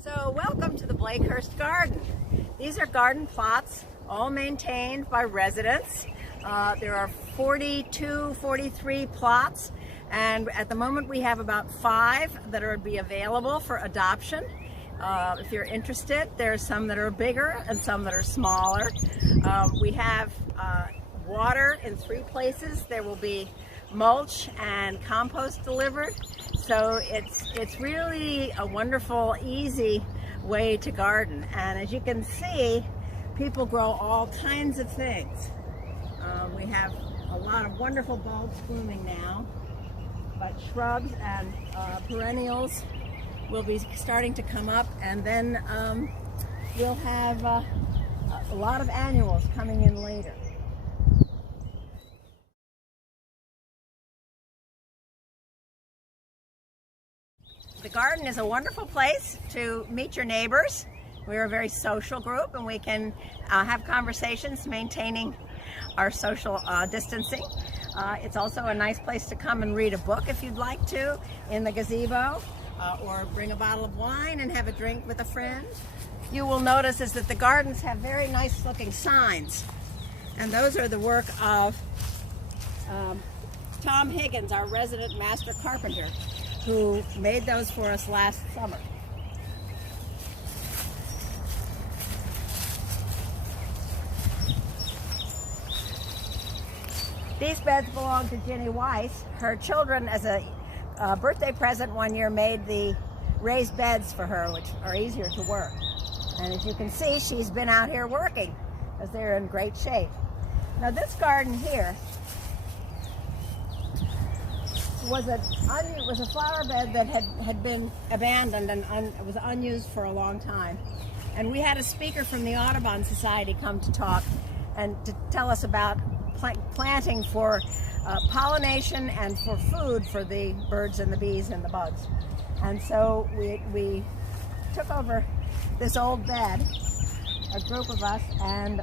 So welcome to the Blakehurst Garden. These are garden plots, all maintained by residents. There are 43 plots, and at the moment we have about 5 that are available for adoption. If you're interested, there are some that are bigger and some that are smaller. We have water in 3 places. There will be mulch and compost delivered. So it's really a wonderful, easy way to garden. And as you can see, people grow all kinds of things. We have a lot of wonderful bulbs blooming now, but shrubs and perennials will be starting to come up, and then we'll have a lot of annuals coming in later. The garden is a wonderful place to meet your neighbors. We're a very social group, and we can have conversations maintaining our social distancing. It's also a nice place to come and read a book if you'd like to in the gazebo, or bring a bottle of wine and have a drink with a friend. You will notice is that the gardens have very nice looking signs, and those are the work of Tom Higgins, our resident master carpenter, who made those for us last summer. These beds belong to Ginny Weiss. Her children, as a birthday present one year, made the raised beds for her, which are easier to work. And as you can see, she's been out here working because they're in great shape. Now this garden here was a flower bed that had been abandoned and it was unused for a long time. And we had a speaker from the Audubon Society come to talk and to tell us about planting for pollination and for food for the birds and the bees and the bugs. And so we took over this old bed, a group of us, and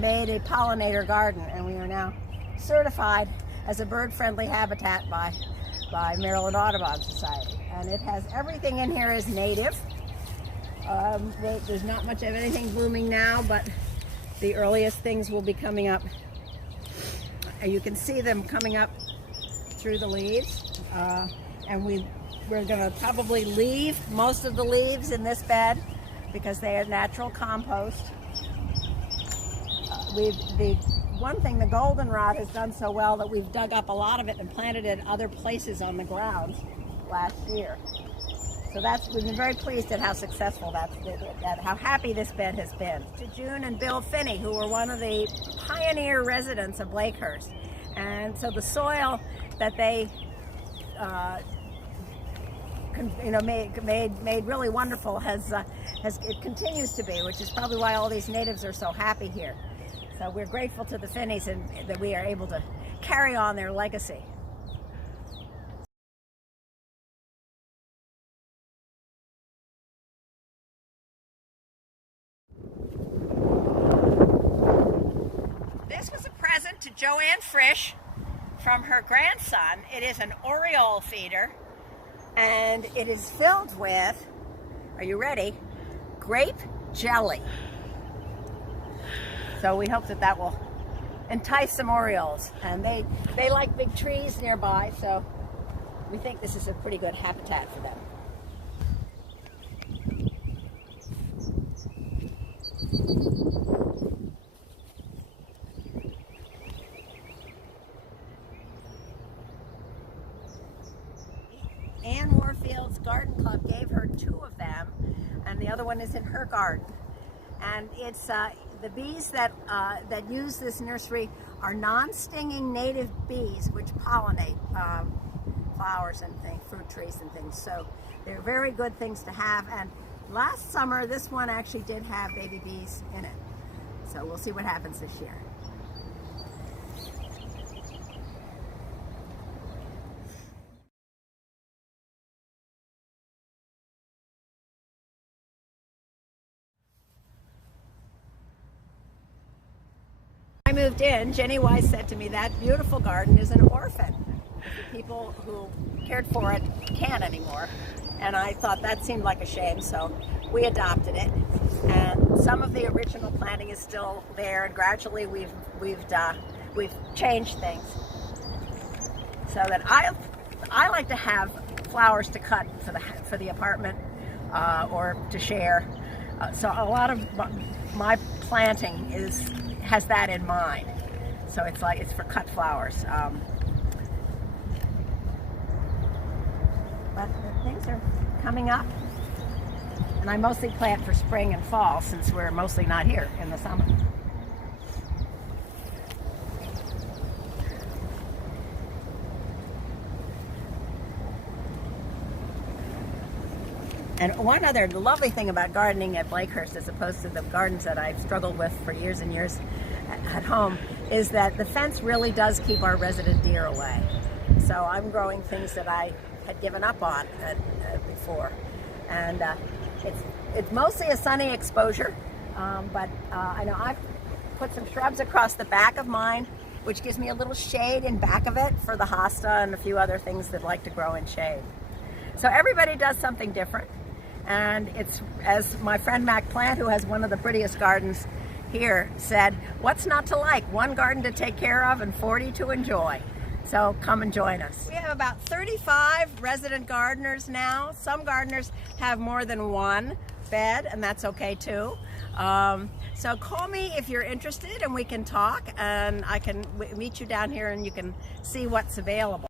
made a pollinator garden, and we are now certified as a bird-friendly habitat by Maryland Audubon Society. And it has everything in here is native. There's not much of anything blooming now, but the earliest things will be coming up. You can see them coming up through the leaves, and we're going to probably leave most of the leaves in this bed because they are natural compost. The one thing the goldenrod has done so well that we've dug up a lot of it and planted it other places on the grounds last year. So we've been very pleased at how successful at how happy this bed has been. To June and Bill Finney, who were one of the pioneer residents of Blakehurst. And so the soil that they made really wonderful it continues to be, which is probably why all these natives are so happy here. So we're grateful to the Finneys and that we are able to carry on their legacy. This was a present to Joanne Frisch from her grandson. It is an Oriole feeder, and it is filled with, are you ready, grape jelly. So we hope that will entice some Orioles, and they like big trees nearby, so we think this is a pretty good habitat for them. Ann Warfield's garden club gave her 2 of them, and the other one is in her garden. And it's the bees that use this nursery are non-stinging native bees which pollinate flowers and fruit trees and things. So they're very good things to have. And last summer, this one actually did have baby bees in it. So we'll see what happens this year. I moved in, Jenny Weiss said to me, that beautiful garden is an orphan. The people who cared for it can't anymore. And I thought that seemed like a shame, so we adopted it. And some of the original planting is still there, and gradually we've changed things. So that I like to have flowers to cut for the apartment or to share. So a lot of my planting has that in mind. So it's for cut flowers. But things are coming up. And I mostly plant for spring and fall since we're mostly not here in the summer. And one other lovely thing about gardening at Blakehurst, as opposed to the gardens that I've struggled with for years and years at home, is that the fence really does keep our resident deer away. So I'm growing things that I had given up on before. And it's mostly a sunny exposure, but I know I've put some shrubs across the back of mine, which gives me a little shade in back of it for the hosta and a few other things that like to grow in shade. So everybody does something different. And it's, as my friend Mac Plant, who has one of the prettiest gardens here, said, what's not to like? One garden to take care of and 40 to enjoy. So come and join us. We have about 35 resident gardeners now. Some gardeners have more than one bed, and that's okay too. So call me if you're interested and we can talk, and I can meet you down here and you can see what's available.